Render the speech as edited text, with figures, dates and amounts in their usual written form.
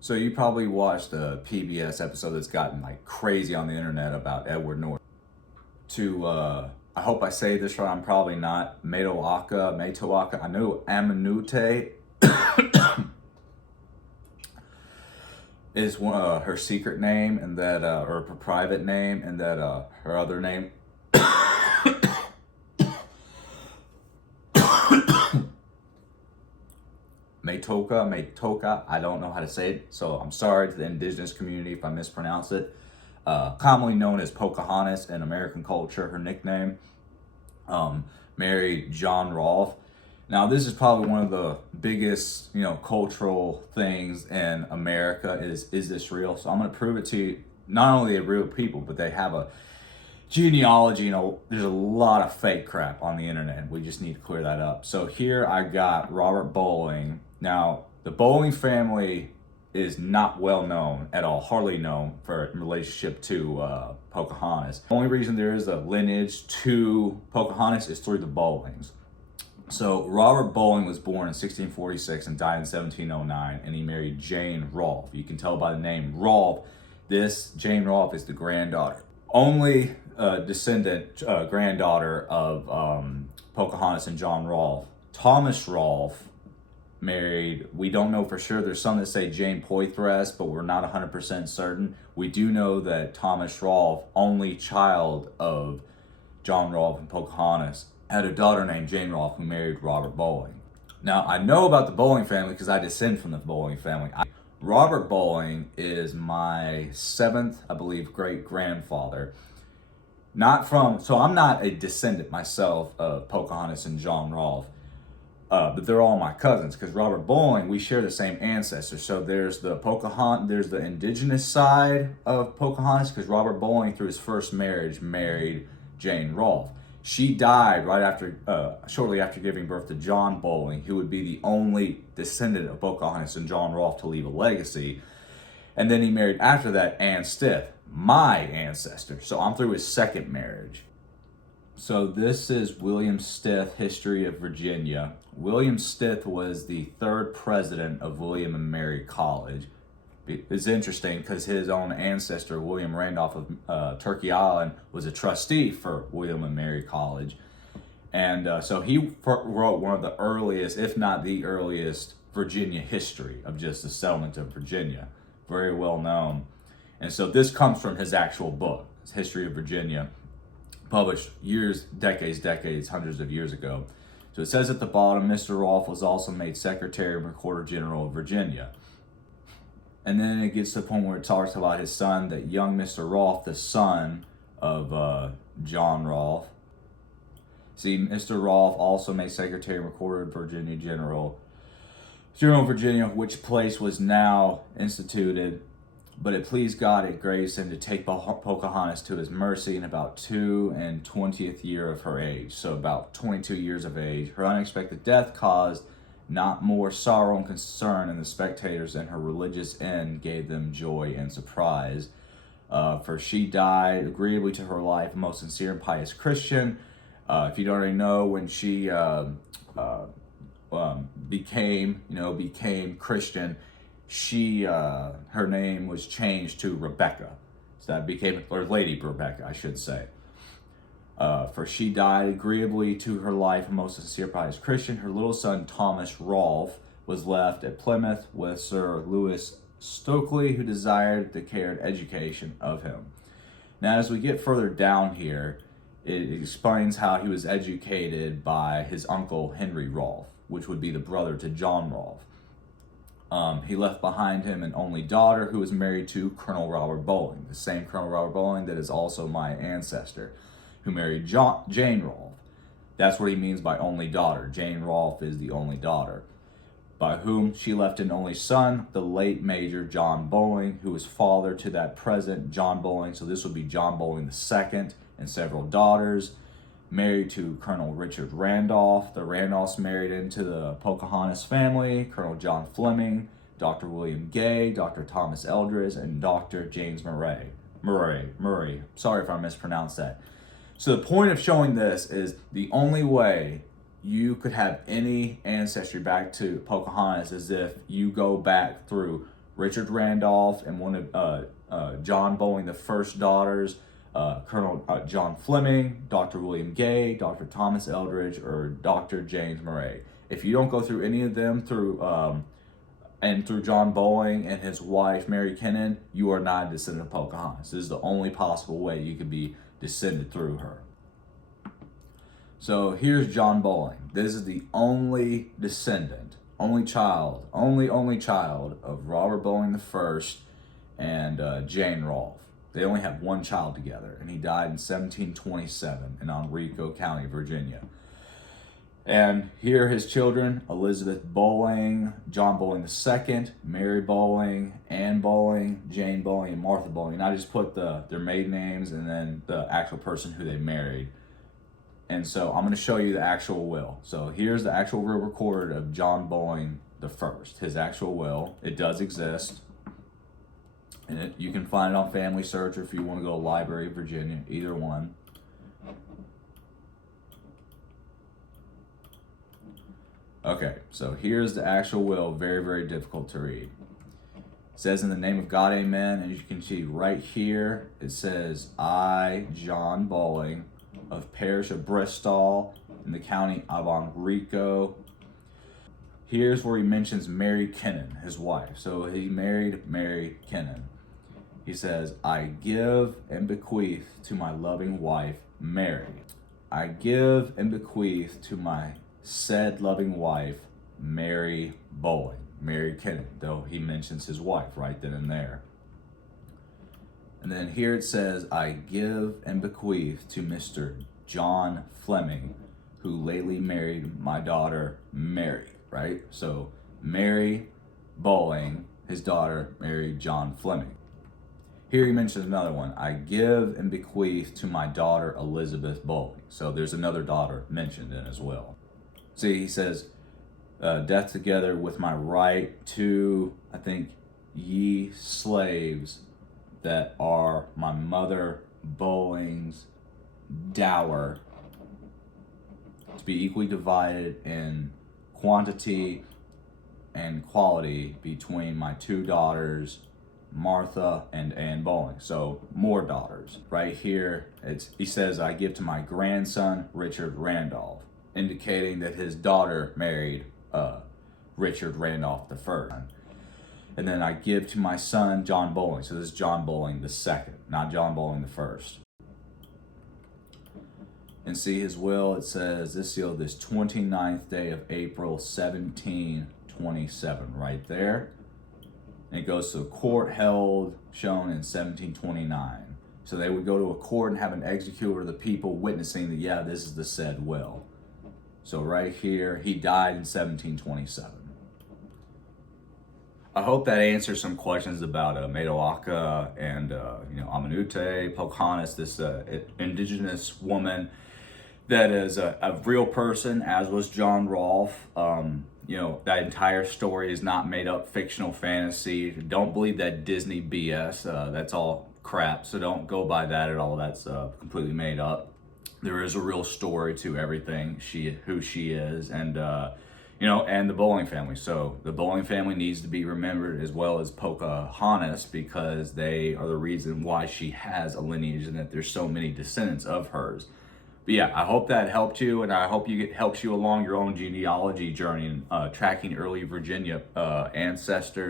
So you probably watched the PBS episode that's gotten like crazy on the internet about Edward Norton. I hope I say this right, I'm probably not, Matoaka, I know Amanute is her secret name, and that, or her private name, and that her other name Matoaka, I don't know how to say it, so I'm sorry to the indigenous community if I mispronounce it. Commonly known as Pocahontas in American culture, her nickname. Married John Rolfe. Now, this is probably one of the biggest, cultural things in America is this real? So I'm going to prove it to you. Not only are they real people, but they have a genealogy. There's a lot of fake crap on the internet. We just need to clear that up. So here I got Robert Bowling. Now, the Bowling family is not well known at all, hardly known for relationship to Pocahontas. The only reason there is a lineage to Pocahontas is through the Bowlings. So Robert Bowling was born in 1646 and died in 1709, and he married Jane Rolfe. You can tell by the name Rolfe, this Jane Rolfe is the granddaughter, only descendant granddaughter of Pocahontas and John Rolfe. Thomas Rolfe married, we don't know for sure, there's some that say Jane Poitras, but we're not 100% certain. We do know that Thomas Rolfe, only child of John Rolfe and Pocahontas, had a daughter named Jane Rolfe who married Robert Bowling. Now, I know about the Bowling family because I descend from the Bowling family. Robert Bowling is my seventh, I believe, great-grandfather. So I'm not a descendant myself of Pocahontas and John Rolfe. But they're all my cousins because Robert Bowling, we share the same ancestors. So there's the there's the indigenous side of Pocahontas because Robert Bowling, through his first marriage, married Jane Rolfe. She died shortly after giving birth to John Bowling, who would be the only descendant of Pocahontas and John Rolfe to leave a legacy. And then he married after that Anne Stith, my ancestor. So I'm through his second marriage. So this is William Stith, History of Virginia. William Stith was the third president of William and Mary College. It's interesting because his own ancestor, William Randolph of Turkey Island, was a trustee for William and Mary College. And so he wrote one of the earliest, if not the earliest, Virginia history of just the settlement of Virginia. Very well known. And so this comes from his actual book, his History of Virginia, published decades, hundreds of years ago. So it says at the bottom, Mr. Rolfe was also made Secretary and Recorder General of Virginia. And then it gets to the point where it talks about his son, that young Mr. Rolfe, the son of John Rolfe. See, Mr. Rolfe also made Secretary and Recorder of Virginia General of Virginia, which place was now instituted. But it pleased God at grace him to take Pocahontas to his mercy in about 2 and 20th year of her age. So about 22 years of age. Her unexpected death caused not more sorrow and concern in the spectators than her religious end gave them joy and surprise. For she died agreeably to her life, a most sincere and pious Christian. If you don't already know, when she became Christian, her name was changed to Rebecca. So that became, or Lady Rebecca, I should say. For she died agreeably to her life, a most sincere pious Christian. Her little son, Thomas Rolfe, was left at Plymouth with Sir Lewis Stokely, who desired the care and education of him. Now, as we get further down here, it explains how he was educated by his uncle, Henry Rolfe, which would be the brother to John Rolfe. He left behind him an only daughter who was married to Colonel Robert Bowling, the same Colonel Robert Bowling that is also my ancestor, who married Jane Rolfe. That's what he means by only daughter. Jane Rolfe is the only daughter, by whom she left an only son, the late Major John Bowling, who was father to that present John Bowling. So this would be John Bowling II, and several daughters. Married to Colonel Richard Randolph. The Randolphs married into the Pocahontas family, Colonel John Fleming, Dr. William Gay, Dr. Thomas Eldridge, and Dr. James Murray. Sorry if I mispronounced that. So the point of showing this is the only way you could have any ancestry back to Pocahontas is if you go back through Richard Randolph and one of John Bowling the first daughters, Colonel John Fleming, Dr. William Gay, Dr. Thomas Eldridge, or Dr. James Murray. If you don't go through any of them through John Bowling and his wife Mary Kennan, you are not a descendant of Pocahontas. This is the only possible way you could be descended through her. So here's John Bowling. This is the only descendant, only child of Robert Bowling I and Jane Rolfe. They only have one child together, and he died in 1727 in Henrico County, Virginia. And here are his children: Elizabeth Bowling, John Bowling II, Mary Bowling, Anne Bowling, Jane Bowling, and Martha Bowling. And I just put their maiden names and then the actual person who they married. And so I'm going to show you the actual will. So here's the actual will recorded of John Bowling I, his actual will. It does exist. And you can find it on Family Search, or if you want to go to Library of Virginia, either one. Okay, so here's the actual will, very, very difficult to read. It says, "In the name of God, amen." And as you can see right here, it says, "I, John Bowling, of parish of Bristol, in the county of Henrico." Here's where he mentions Mary Kennan, his wife. So he married Mary Kennan. He says, "I give and bequeath to my loving wife, Mary. I give and bequeath to my said loving wife, Mary Bowling." Mary Kennan, though he mentions his wife right then and there. And then here it says, "I give and bequeath to Mr. John Fleming, who lately married my daughter, Mary," right? So Mary Bowling, his daughter, married John Fleming. Here he mentions another one: "I give and bequeath to my daughter, Elizabeth Bowling." So there's another daughter mentioned in as well. See, he says, "Death together with my right to, I think, ye slaves that are my mother Bowling's dower, to be equally divided in quantity and quality between my two daughters, Martha and Anne Bowling." So more daughters. Right here, he says, "I give to my grandson, Richard Randolph," indicating that his daughter married Richard Randolph I. And then, "I give to my son, John Bowling." So this is John Bowling II, not John Bowling I. And see his will, it says, "This sealed this 29th day of April, 1727, right there. And it goes to a court held, shown in 1729. So they would go to a court and have an executor of the people witnessing that, yeah, this is the said will. So right here, he died in 1727. I hope that answers some questions about Matoaka and Amanute, Pocahontas, this indigenous woman that is a real person, as was John Rolfe. That entire story is not made up fictional fantasy. Don't believe that Disney BS. That's all crap. So don't go by that at all. That's completely made up. There is a real story to everything, who she is, and and the Bowling family. So the Bowling family needs to be remembered, as well as Pocahontas, because they are the reason why she has a lineage and that there's so many descendants of hers. But yeah, I hope that helped you, and I hope it helps you along your own genealogy journey and tracking early Virginia ancestors.